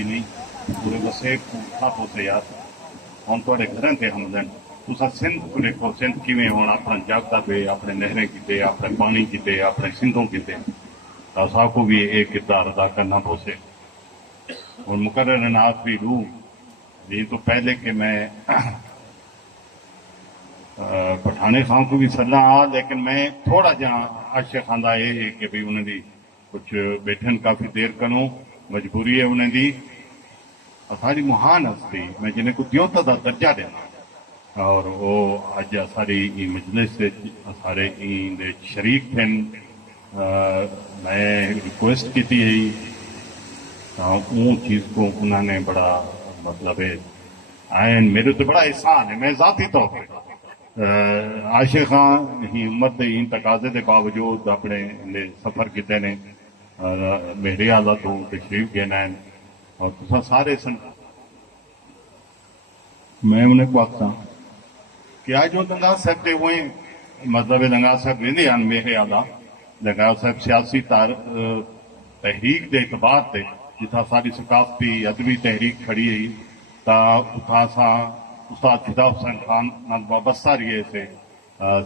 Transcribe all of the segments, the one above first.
بھی نہیں پورے وسے کو سے یاد ہوں تے گھر سے حملے تصا سندھ کو دیکھو سندھ کیویں ہوں اپنا جگتا پہ اپنے نہریں کیتے اپنے پانی کیتے اپنے سندھوں کیتے تو اصا کو بھی ایک کردار ادا کرنا پوسے اور مقرر نات بھی روح جی تو پہلے کہ میں پٹھانے خان کو بھی سدنا آ لیکن میں تھوڑا جہا عاشق خاندہ یہ کہ بھی انہیں دی کچھ بیٹھن کافی دیر کنوں مجبوری ہے انہیں دی ساری مہان ہستی میں جنہیں کو دیوتا دا درجہ دینا اور وہ اج ساری مجلس سارے شریک تھے میں ریکویسٹ کی تھی اون چیز کو انہوں نے بڑا مطلب ہے آئین میرے تو بڑا احسان ہے میں ذاتی طور پہ عاشق خان ہی امت ہی تقاضے کے باوجود اپنے سفر کیتے نے میرے آلہ تو تشریف گینا ہے اور تصا سارے سن میں انہیں کو آختا کہ آج جو دنگا صاحب تے ہوئے مطلب دنگا صاحب ویندے ہیں میرے آلہ دنگا صاحب سیاسی تحریک دے اعتبار تے جتھا ساری ثقافتی ادبی تحریک کھڑی ہے تا اتھا سا استاد فدا حسین خان نال وابستہ رہے سے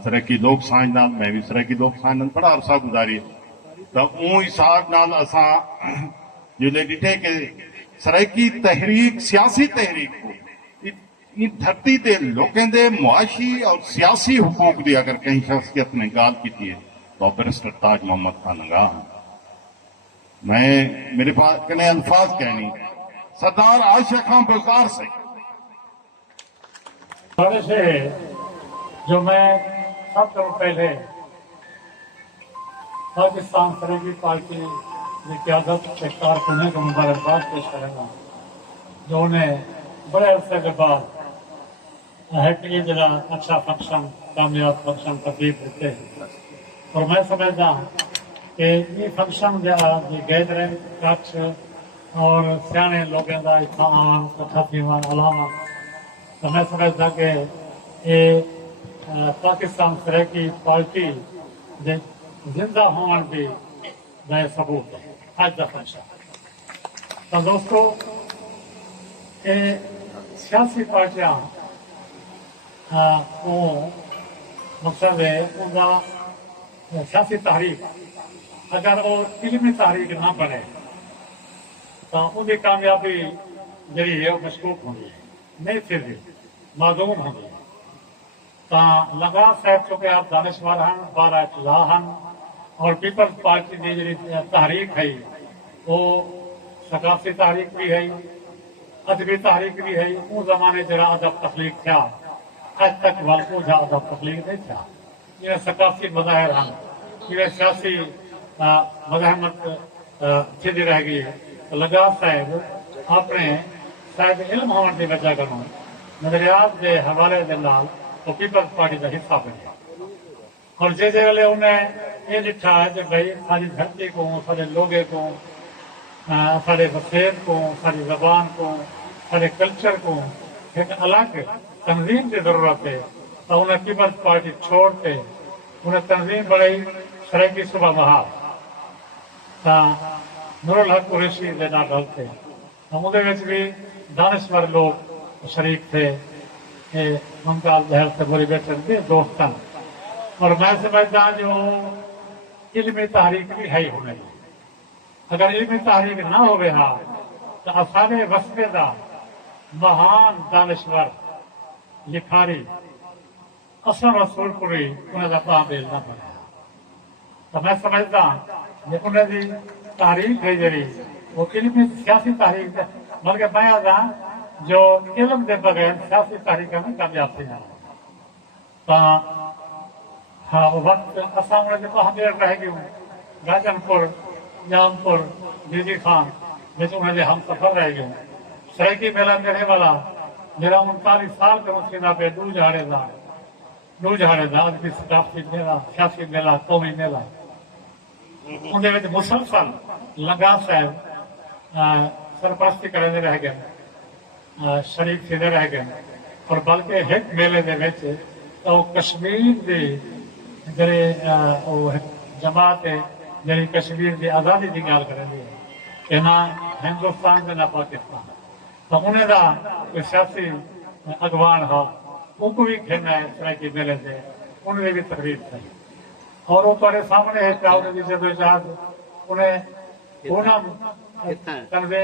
سرائکی لوک سانج نال میں بھی سرائکی لوک سانج نال بڑا عرصہ گزاری تو اون حساب نال اساں جلے ڈٹھے کہ سرائکی تحریک سیاسی تحریک کو دھرتی دے لوگوں دے معاشی اور سیاسی حقوق دی اگر کہیں شخصیت نے گال کی ہے تو بیرسٹر تاج محمد خان نگاہ میں میرے پاس کنے الفاظ کہنی سردار عاشق خان بزدار سے جو میں سب سے پہلے پاکستان سرائکی پارٹی کی قیادت کے کارکنوں کو مبارکباد پیش کریں گا جو انہیں بڑے عرصے کے بعد ہیپی جلا اچھا فنکشن کامیاب فنکشن ترتیب دیتے ہیں اور میں سمجھتا ہوں کہ یہ فنکشن جہاں گیدرنگ کچھ اور سیانے لوگوں کا اتحان کٹھا تھیون علاوہ تو میں سمجھتا کہ یہ پاکستان سرائکی پارٹی دے زندہ ہون کی نئے ثبوت ہے آج کا فنکشن تو دوستو یہ سیاسی پارٹیاں مقصد ہے ان کا سیاسی تحریک اگر وہ علمی تحریک نہ بنے تو ان کی کامیابی جی ہے وہ مشکوک ہوگی نہیں پھر بھی معدوم ہوگی تو لگا صاحب چونکہ آپ دانشور ہیں بارہ اطلاع ہیں اور پیپلز پارٹی کی جی تحریک ہے وہ ثقافتی تحریک بھی ہے ادبی تحریک بھی ہے ان زمانے جرا ادب تخلیق تھا آج تک والوں جا ادب تخلیق نہیں تھا یہ ثقافتی مظاہر ہیں یہ سیاسی مزاحمت تھی رہ گئی ہے لگا صاحب اپنے صاحب علم ہونے کی وجہ کروں نظریات کے حوالے کے نال وہ پیپلز پارٹی کا حصہ بنیا اور جس ویلے انہیں یہ لکھا ہے کہ بھائی ساری دھرتی کو سارے لوگے کو سارے وسیب کو ساری زبان کو سارے کلچر کو ایک الگ تنظیم کی ضرورت ہے تو انہیں پیپلز پارٹی چھوڑ کے انہیں تنظیم بڑھائی سرائکی صبح بہار نور الحق قریشی کے نام ڈل تھے اندر بھی دانشور لوگ شریک تھے ممتاز بہر سے بری بیٹھے تھے دوستن اور میں سمجھتا جو علمی تحریک بھی ہے ہونے اگر علمی تحریک نہ ہوئے ہاں تو سارے وصفے دا مہان دانشور لکھاری اسلم رسول پوری انہیں کا تعمیل نہ بنا تو میں سمجھتا کہ انہیں دی تحریک ہے جی وہ علمی سیاسی تحریک ہے بلکہ میں آتا جو علم کے بغیر سیاسی تحریک میں کامیاب تھی تو ہاں وقت اسام دیر رہ گئی گاجن پور جام پور جی خان جس انہیں ہم سفر رہ گئے سرائکی میلہ میرے والا میرا 39 سال کا مسئلہ پہ دو جہاڑے دا ادبی ثقافتی میلہ سیاسی میلہ قومی میلہ اندر مسلسل لگا صاحب سرپرستی کرتے رہ گئے شریک تھے رہ گئے اور بلکہ ایک میلے دے کشمیر دی جڑے جماعت ہے جی کشمیر کی آزادی کی گل کریں کہ हिंदुस्तान से ना पाकिस्तान तो उन्हें दा कोई सियासी अगवान हा उनको भी खेलना है इस तरह की मेले से उन्हें भी तकलीफ थी और वो तुम्हारे सामने है चावल की जदोजहद उन्हें करते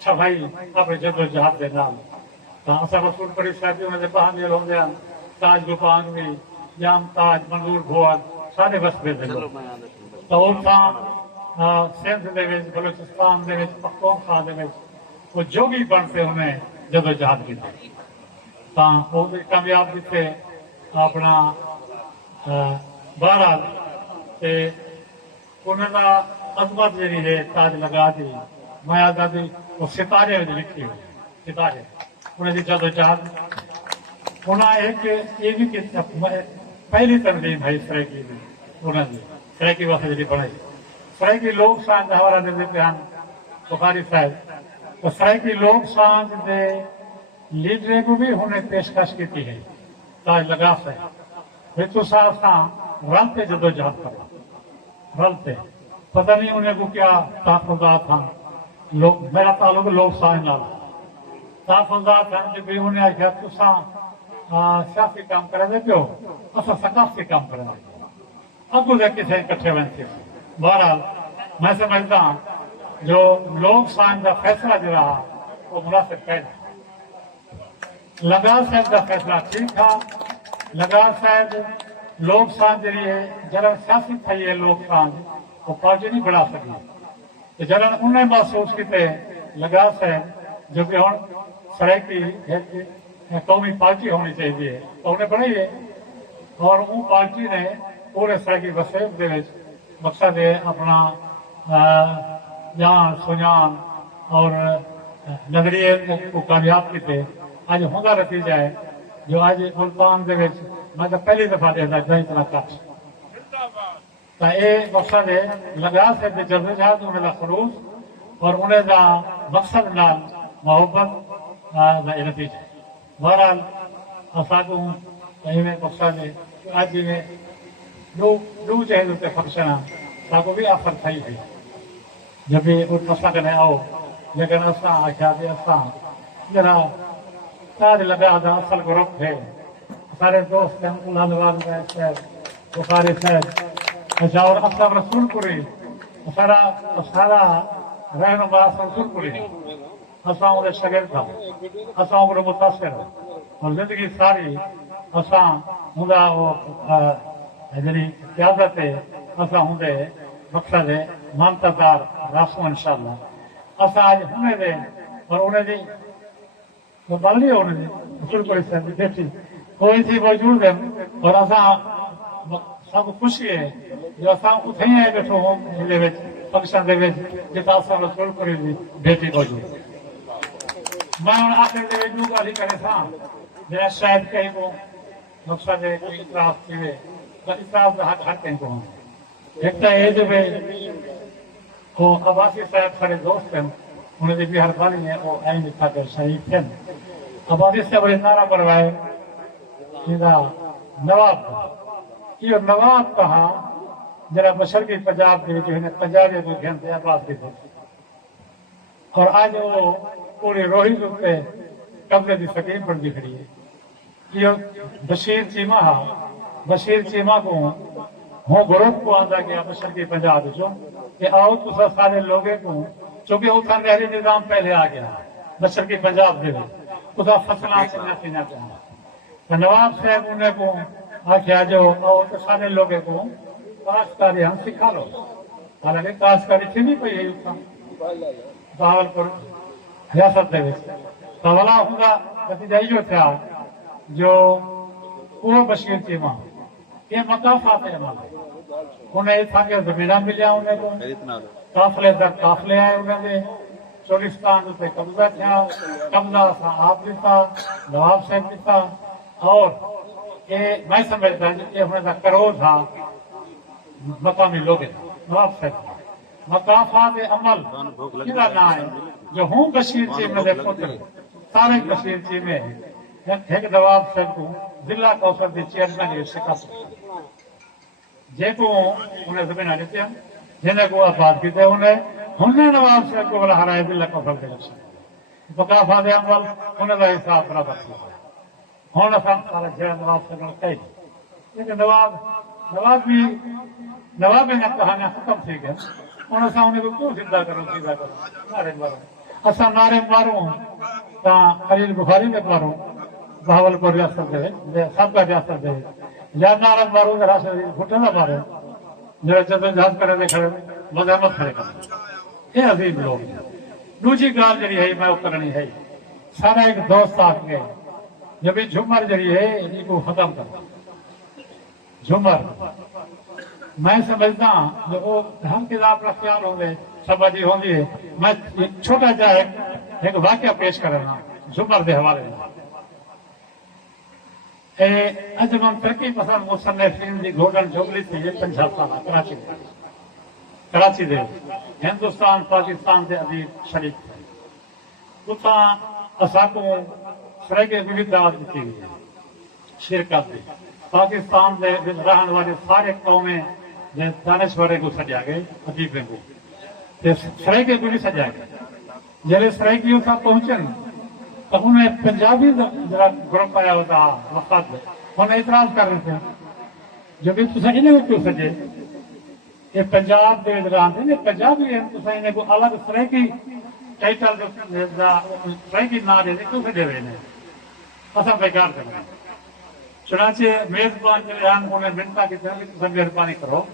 छपाई अपने जदोजहद के नाम असां रसूल पढ़ी साहिब उन्हें बहाने होंगे ताज गुपान भी जाम ताज मंजूर भोआल सारे वसबे दे तो उठां सिंध दे विच बलूचिस्तान दे विच पख्तूनख्वा दे विच वो जोगी बनते उन्हें जदोजहद की ਤਾਂ ਉਹ ਵੀ ਕਾਮਯਾਬ ਦਿੱਤੇ ਆਪਣਾ ਬਹਰਾਲ ਤੇ ਉਹਨਾਂ ਦਾ ਅਜ਼ਮਤ ਜਿਹੜੀ ਹੈ ਤਾਜ ਲਗਾ ਦੀ ਮੈਂ ਆਜ਼ਾਦੀ ਉਹ ਸਿਤਾਰੇ ਵਿੱਚ ਲਿਖੀ ਹੋਈ ਸਿਤਾਰੇ ਉਹਨਾਂ ਦੀ ਜਦੋਜਹਦ ਉਹਨਾਂ ਇੱਕ ਇਹ ਵੀ ਕਿ ਪਹਿਲੀ ਤਨਜ਼ੀਮ ਹੈ ਸਰਾਇਕੀ ਦੀ ਉਹਨਾਂ ਦੀ ਸਰਾਇਕੀ ਵਾਸਤੇ ਜਿਹੜੀ ਬਣਾਈ ਸਰਾਇਕੀ ਲੋਕ ਸਾਂਝ ਦਾ ਹਵਾਲਾ ਦਿੰਦੇ ਪਏ ਹਨ ਬੁਖਾਰੀ ਸਾਹਿਬ तो सरायकी लोक सांझ के लीडर को भी उन्हें पेशकश की है ताज लगाफ है फिर तो रलते जदोजहद करो रलते पता नहीं उन्हें को क्या ताफुजात था लोग मेरा ताल्लुक लोक सांझ नाल ताफुजात हैं जो भी उन्हें आख्या तुसा सियासी काम करे दे पियो असा सकाफती काम करे अगू दे किसे इकट्ठे बनते बहरहाल मैं समझता जो लोक सांझ का फैसला जो रहा वो मुनासिब कहना लगा साहब का फैसला ठीक था लगा साहब लोक सांझ जी है जरा सियासी थी है लोक सांझ वो पार्टी नहीं बढ़ा सकी जरा उन्हें महसूस किए लगा साहब जो कि हम सरायकी कौमी पार्टी होनी चाहिए तो उन्हें बनाई है और वो पार्टी ने पूरे सरायकी वसेब के मकसद है अपना जान सुजान और नजरिए को कामयाब किए अज होंदा नतीजा है जो अज मुल्तान मैं तो पहली दफा देखा जही तरह कट तो ये मकसद है लगा से जदोजहद उन्हें खलूस और उन्हें मकसद नाल मोहब्बत का नतीजा है बहरहाल असाको इवें मकसद है अज जिमें दो जहेज उत्ते फंक्शन साको भी ऑफर थी है जब भी उस मसला कने आओ लेकिन असा आख्या असा जरा ताज लगा था असल ग्रुप है सारे दोस्त हैं लालवाल साहब बुखारी साहब अच्छा और असल रसूलपुरी सारा सारा रहनुमा रसूलपुरी असा उन्हें शगिर्द था असा उन्हें मुतासिर और जिंदगी सारी असा हुंदा वो जी क्यादत है असा हुंदे मकसद है मानतादार रासू इंशाअल्लाह असा आज हुने दे और उन्हें जी वो बल नहीं होने दे रसूलपुरी साहब बैठी कोई थी मौजूद है और असा सब खुशी है जो असा उथे ही बैठो हो जिले में फंक्शन दे में जिता असा रसूलपुरी दी बेटी मौजूद मैं उन आखिर दे में जो गाली करे था जरा शायद कहीं को मकसद है कोई इतराफ थी तो इतराफ का हक कहीं को एक तो ये जो वो अब्बासी साहब सारे दोस्त हैं उन्हें भी हर बारी में वो आइन लिखा कर शरीफ थे अब्बासी से बड़े नारा बनवाए सीधा नवाब ये नवाब कहा जरा मशरकी पंजाब के जो है पंजाबी को ध्यान से अब्बास के थे और आज वो पूरी रोहित पे कब्जे की सकीम पर दिख रही है ये बशीर चीमा को हूँ ग्रुप को आंदा गया मशरकी पंजाब जो कि आओ तुसा सारे लोगे को चूंकि उठा नहरी निजाम पहले आ गया मशरकी पंजाब दे उसा फसला तो नवाब साहब उन्हें को आख्या जो आओ तो सारे लोगे को काश्तकारी हम सिखा लो हालांकि काश्तकारी थी नहीं पई बहावलपुर रियासत दे तो वाला होगा नतीजा यो था जो वो बशीर चीमा ये मकाफात है उन्हें था कि जमीना मिलिया उन्हें को काफले दर काफले आए उन्हें चोलिस्तान से कब्जा था कब्जा था आप था नवाब साहब था और ये मैं समझता ये उन्हें करोड़ था मकामी लोग नवाब साहब मकाफात अमल किला ना है जो हूँ बशीर चीमे दे पुत्र सारे बशीर चीमे एक नवाब साहब को जिला कौशल के चेयरमैन शिकायत जेको उन्हें जमीन ॾिठी जिन्हें को आबाद किए उन्हें हुने नवाब साहब को हराए दिल कफल के लक्ष्य मुकाफा दे अमल उन्हें का हिसाब बराबर थी हुन असां सारा जहिड़ा नवाब साहब कई लेकिन नवाब में कहानियां खत्म थी गई हुन असां उन क्यों सीधा करूं नारे मारूं असां नारे मारूं खलील बुखारी ने मारूं बहावलपुर रियासत दे सबका रियासत दे या नारा मारूं राष्ट्र फुटे ना मारूं जो जदोजहद करे दे खड़े मजहमत खड़े कर ये अजीब लोग दूसरी गाल जी है मैं करनी है सारा एक दोस्त आ गए जब ये झूमर जी है इनको खत्म कर झूमर मैं समझता जो वो हम के अपना ख्याल होंगे सबाजी होंगी है मैं एक छोटा सा एक वाक्य पेश करना झूमर के हवाले में अज हम तरक्की पसंद मुसन्निफीन की गोल्डन जुबली थी 50 साल कराची दे हिंदुस्तान पाकिस्तान के अदीब शरीक थे उतना असाको सरगे विविधता दी हुई है शिरकत दी पाकिस्तान के रहने वाले सारे कौमें दानश्वर को सजा गए अदीब को सरगे को भी सजा गए जैसे सरगी तक पहुंचे तो उन्हें पंजाबी जरा ग्रुप आया होता वफात में उन्हें इतराज कर रहे थे जो भी तुम इन्हें क्यों सजे ये पंजाब के दौरान ने पंजाबी इन्हें को अलग सरगी टाइटल सरगी ना देने क्यों सजे हुए ने असा बेकार करना चुनाचे मेजबान जो उन्हें मिनता की तुम मेहरबानी करो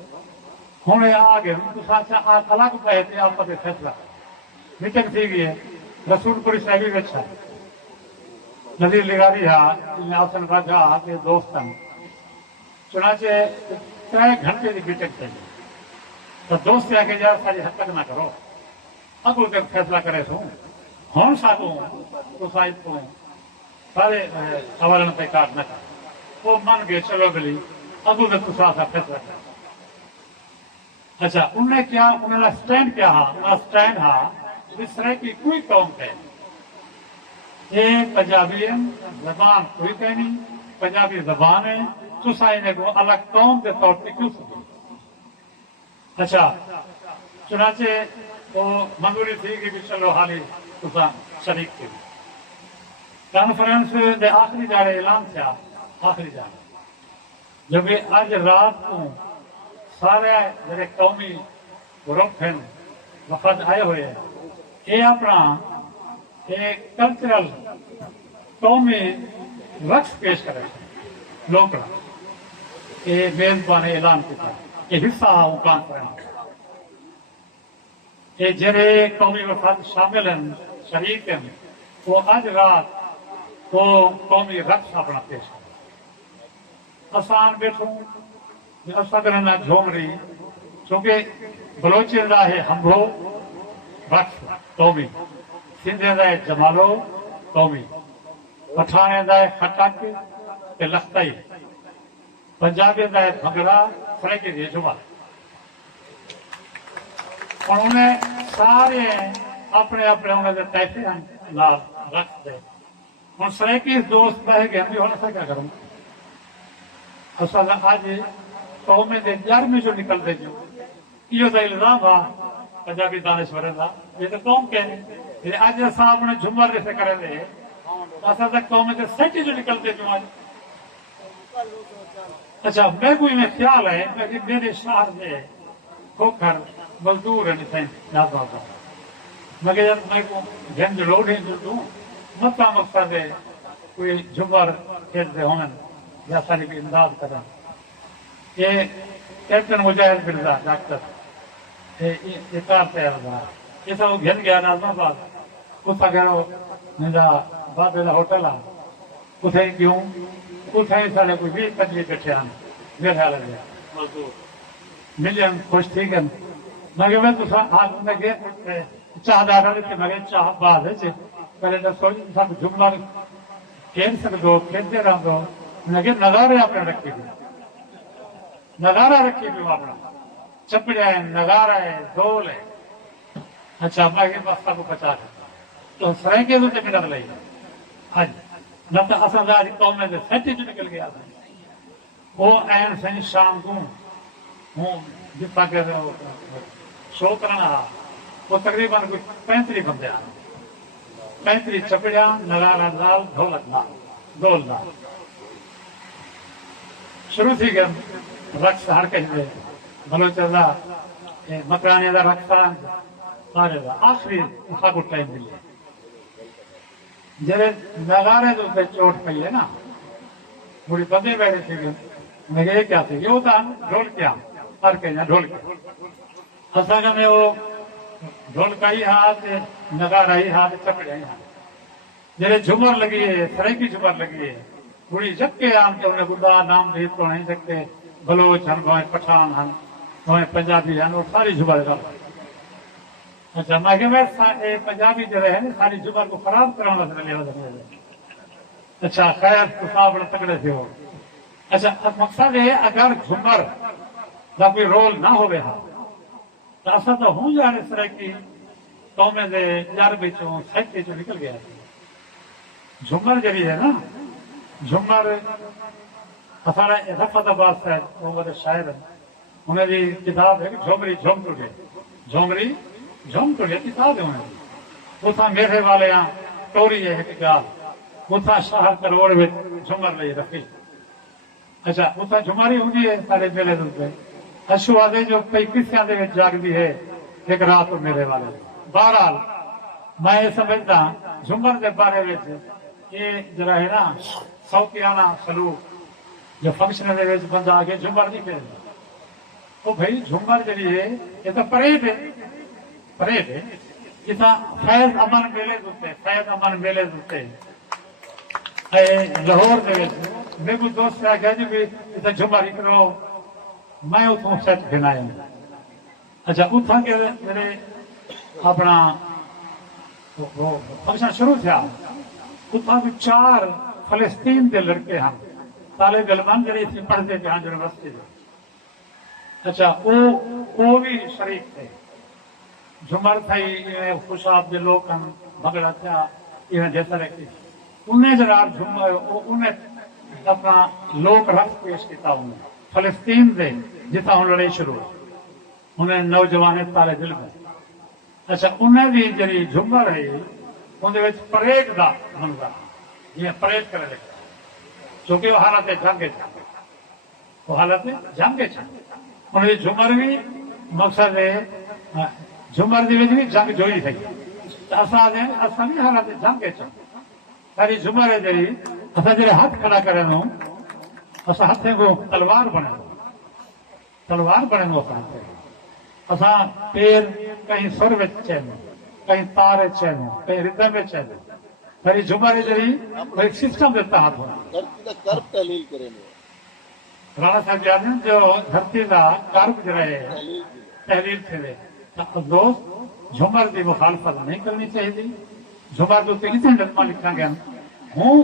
हूँ आ गए अलग पे थे आप फैसला मीटिंग थी गई है रसूलपुरी साहिबी में अच्छा नदीर लिगारी हा आसन बाजा के दोस्त चुनाचे 3 घंटे की मीटिंग थी तो दोस्त आके यार सारी हरकत ना करो अगू तक फैसला करे सो हूँ सागू तो साहिब को सारे सवालन पे काट न कर वो मन गए चलो गली अगू तक तो सा फैसला कर अच्छा उन्हें क्या उन्हें स्टैंड क्या हा उन्हें स्टैंड हा इस तरह की कोई कौम है ये पंजाबी जबान कोई कहनी पंजाबी जबान है तुसा इन्हें को अलग कौम के तौर पर क्यों समझो अच्छा चुनाचे तो मंजूरी थी कि भी चलो हाली तुसा शरीक थे कॉन्फ्रेंस के आखिरी जाड़े ऐलान था आखिरी जाड़े जब अज रात को सारे जो कौमी ग्रुप हैं वफद आए हुए हैं ये अपना एक कल्चरल कौमी रक्स पेश करे लोक ये मेजबान ऐलान किया ये हिस्सा है कॉन्फ्रेंस ये जरे कौमी वफद शामिल हैं शरीक हैं वो आज रात वो कौमी रक्स अपना पेश करे आसान बैठो असगरना झोमरी क्योंकि बलोचिन का है हमरो रक्स कौमी सिंधे का है जमालो कौमी पठाने का है खटक ते लखताई पंजाबी का है भंगड़ा फरेके की जुमा और उन्हें सारे अपने अपने उन्हें तैसे नाम रखते और सरेकी दोस्त बह गए हम होना सा क्या करूं असल आज कौमे के जड़ में जो निकलते जो यो तो इल्जाम था पंजाबी दानश्वर का ये तो कौम के आज साहब ने झुमर जैसे करे असा तक कौमे के सच जो निकलते जो आज अच्छा मैं कोई में ख्याल है कि मेरे शहर में खोखर मजदूर है मगर यार मैं को झंझ लोड ही दूं मत मकसद है कोई झुमर खेलते होने या सारी की इमदाद करें ये कैप्टन मुजाहिद बिरजा डॉक्टर ये कार तैयार ये सब घेर गया नाजमाबाद कुछ अगर मेरा बाद मेरा होटल आ कुछ क्यों कुछ साढ़े कोई 20-25 बैठे हैं मेरे ख्याल है मजदूर मिलियन खुश थी गए मगर मैं तो हाथ में गए चाह दादा ने मगर चाह बाद है पहले तो सोच सब जुमला खेल सकते खेलते रहो लगे नजारे आपने रखे थे नजारा रखी थी अपना चपड़े है नगारा है ढोल है अच्छा बाकी बस्ता को बचा तो सरेंगे तो मिनट लगी आज न तो असल आज कौम में सच्ची जो निकल गया था वो ऐन सही शाम को हूँ जितना कह रहे हो शो करना وہ تقریباً کوئی 35 بندے آنے 35 چپڑیاں نگارا نال ڈھولک نال ڈول نال شروع تھی گیا رقص ہر کہیں بلوچ دا مکرانے دا رقص سارے دا آخری کو ٹائم ملے جڑے نگارے جو تے چوٹ پئی ہے نا بڑی بندے بیٹھے تھے میں یہ کیا تھے یہ ہوتا ڈھول کیا ہر کہیں ڈھول کے اصل میں وہ ڈھول کا ہی ہاتھ نگارا ہی ہاتھ چپڑیا ہی ہاتھ جڑے جھمر لگی ہے سرائکی جھمر لگی ہے بڑی جگہ عام تو انہیں گدا نام بھی تو نہیں سکتے بلوچ ہن بھائی پٹھان ہن بھائی پنجابی ہن وہ ساری جھمر کر اچھا میں کہ میں پنجابی جو ہے ساری جھمر کو خراب کرانا لے اچھا خیر صاحب بڑے تکڑے تھے وہ اچھا مقصد ہے اگر جھمر کا کوئی رول نہ ہوئے ہاں تو اصل تو ہوں جانے اس طرح کی قومیں دے یار بچوں سائٹے چوں نکل گیا جھمر جڑی ہے نا جھمر ہمارا رفعت آباد صاحب وہ میرے شاعر ہیں انہیں بھی کتاب ہے کہ جھومری جھوم ٹوٹے جھومری جھوم ٹوٹے کتاب ہے انہیں وہ تھا میرے والے یہاں ٹوری ہے ایک گال وہ تھا شہر کروڑ میں جھمر لئی رکھی اچھا وہ تھا جھماری ہوندی ہے سارے میلے دے اشو آدھے جو کئی قصیاں دے وچ جاگدی ہے ایک رات میرے والے بہرحال میں یہ سمجھتا جھمر دے بارے وچ یہ جڑا ہے نا صوتیانہ سلوک جو فنکشن دے وچ بندہ آگے جھمر نہیں کھیلدا وہ بھائی جھمر جڑی ہے یہ تو پریڈ ہے جتا فیض امن میلے دتے فیض امن میلے دتے لاہور دے وچ میرے کو دوست آ گیا جی بھی اتنا جھمر ہی کراؤ میں اتوں سیٹ گنایا اچھا اتنا کے میرے اپنا فنکشن شروع تھا اتنا بھی 4 فلسطین کے لڑکے ہیں طالب علم جڑے اتنے پڑھتے تھے یونیورسٹی میں اچھا وہ بھی شریک تھے جھمر تھئی خوشاب کے لوگ بگڑا تھا جیسا رکھتی انہیں جرا جھمر انہیں اپنا لوک رقص پیش کیا انہیں فلسطین دے جتا ہوں لڑائی شروع انہیں نوجوان طالب علم اچھا انہیں بھی جی جھمر ہے اندر پریڈ کا منظر یہ پریڈ کرے لگتا کیونکہ وہ حالت جنگ وہ حالت جنگ انہیں جھمر بھی مقصد ہے جھمر بھی جنگ جوئی تھی اصل بھی حالت جنگ ساری جھمر ہے جی اصل جی ہاتھ کھڑا کریں اصا ہاتھیں کو تلوار بنے اصا پیر کہیں سر میں چینو کہیں تار چینو کہیں ردم میں چینو ساری جھمر جی ایک سسٹم دیتا ہاتھ ہونا رانا صاحب یاد ہے جو دھرتی کا کرب جو ہے تحلیل تھے دوست جھمر کی مخالفت نہیں کرنی چاہیے جھمر کے اتنے ڈرما لکھا گیا ہوں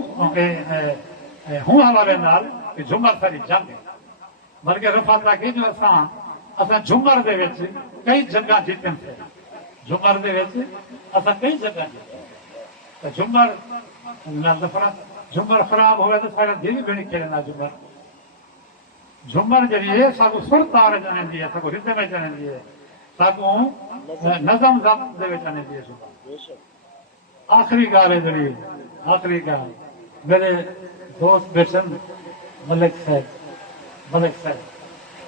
حوالے نال کہ جھمر ساری جنگ ہے بلکہ رفعت رکھی جو اصا جھمر دے وچ کئی جنگاں جیتن تھے جھمر دے وچ اصا کئی جنگاں جیتن جھمر نفرت جھمر خراب ہوئے تو سارا دل بھی نہیں کھیلنا جھمر جڑی ہے ساکو سر تار جانے دی ہے ساکو ردم میں جانے دی ہے ساکو نظم ضبط دے وچ جانے دی ہے آخری گال ہے جڑی آخری گال میرے دوست بیٹھن ملک صاحب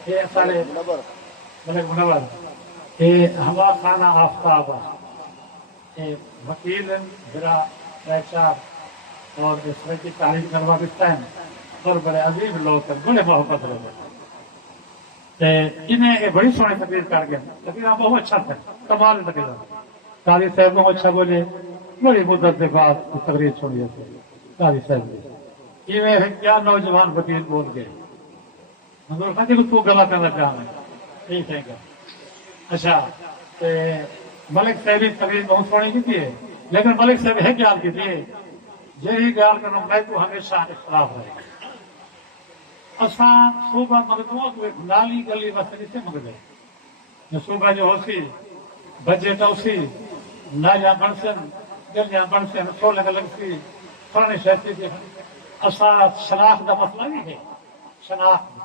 یہ سارے ملک منور یہ ہوا خانہ آفتاب یہ وکیل ذرا پہچان اور اس طرح کی تعلیم کروا دیتا ہے اور بڑے عظیم لوگ بڑے محبت لوگ انہیں بڑی سونی تقریر کر گئے تقریر بہت اچھا تھا کمال تقریر قاضی صاحب بہت اچھا بولے بڑی مدت کے بعد تقریر سنی قاضی صاحب یہ کیا نوجوان وکیل بول گئے تو گلا کرنا چاہنا ٹھیک ہے اچھا ملک صاحب تقریر بہت سونی کی ہے لیکن ملک صاحب ہے گال کی تھی یہی گال کرنا میں تو ہمیشہ اختلاف رہے گا اساں صوبہ مگدوں کو ایک نالی گلی واسطے سے مگدے جو صوبہ جو ہوسی بجے تو اسی نالیاں بنسن گلیاں بنسن سولہ الگ سی فلانے شہر سے اساں شناخت کا مسئلہ نہیں ہے شناخت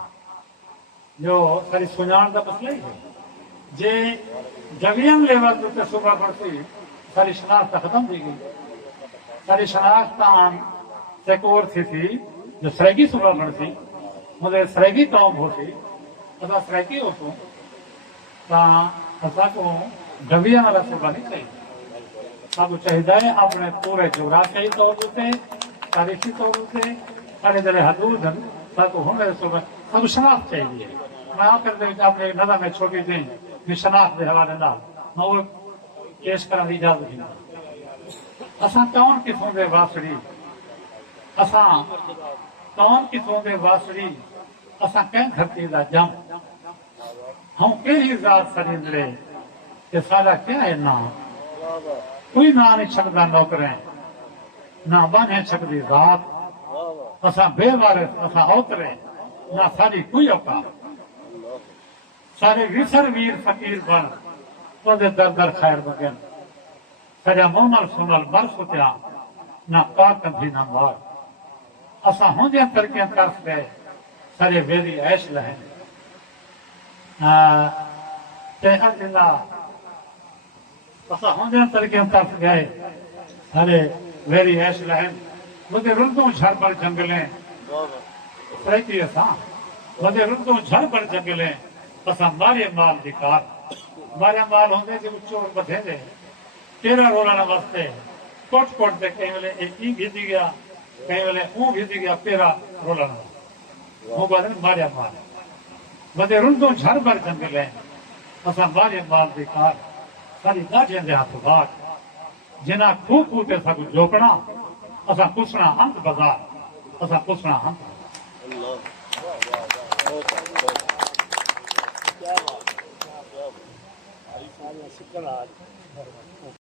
جو ساری سنان کا مسئلہ ہی ہے जे जमीन लेवल ते सूबा बढ़ती सारी शनाख्त खत्म थी गई सारी शनाख्त आन सेकोर थी जो सरेगी सूबा बढ़ती मुझे सरेगी कौम होती असा सरेगी होतो असा को जमीन वाला सूबा नहीं चाहिए साकू चाहिए अपने पूरे जोग्राफियाई तौर पर तारीखी तौर पर सारे जड़े हदूद हैं साकू होने सूबा साकू शनाख्त चाहिए मैं आकर अपने नजर में छोटी सी भी शनाख्त के हवाले नाल मैं वो पेश करने की इजाजत दी असां कौन किस्म के वासड़ी असां कौन किस्म के वासड़ी असां कंहिं धरती का जम हम कहिड़ी ज़ात सरींदड़े कि साडा क्या है ना कोई ना नहीं सकदा नौकरें ना बने सकदी ज़ात असां बेवारिस असां औतरे ना साडी कोई औकात सारे विसर वीर फकीर बन ओदे दर दर खैर बगन सजा मोमल सुमल मर सुत्या ना पाक भी ना मार असा होंदे तरके तरफ गए सारे वेदी ऐश लहन ते अल्लाह असा होंदे तरके तरफ गए सारे वेदी ऐश लहन मुझे रुंदू झड़ पर जंगलें रहती असा मुझे रुंदू झड़ पर जंगलें असा मारे माल दी कार मारे माल होंदे जे चोर बथेंदे तेरा रोलाना वास्ते कोट कोट दे कई वेले एक ही भीजी गया कई वेले ऊ भीजी गया तेरा रोलाना वो बारे मारे माल बदे रुंदो झर भर जंगले असा मारे माल दी कार सारी गाठियां दे हाथ बाट जिना खू खू ते सब जोकना असा कुसना अंत बाजार असा कुसना अंत क्या बात है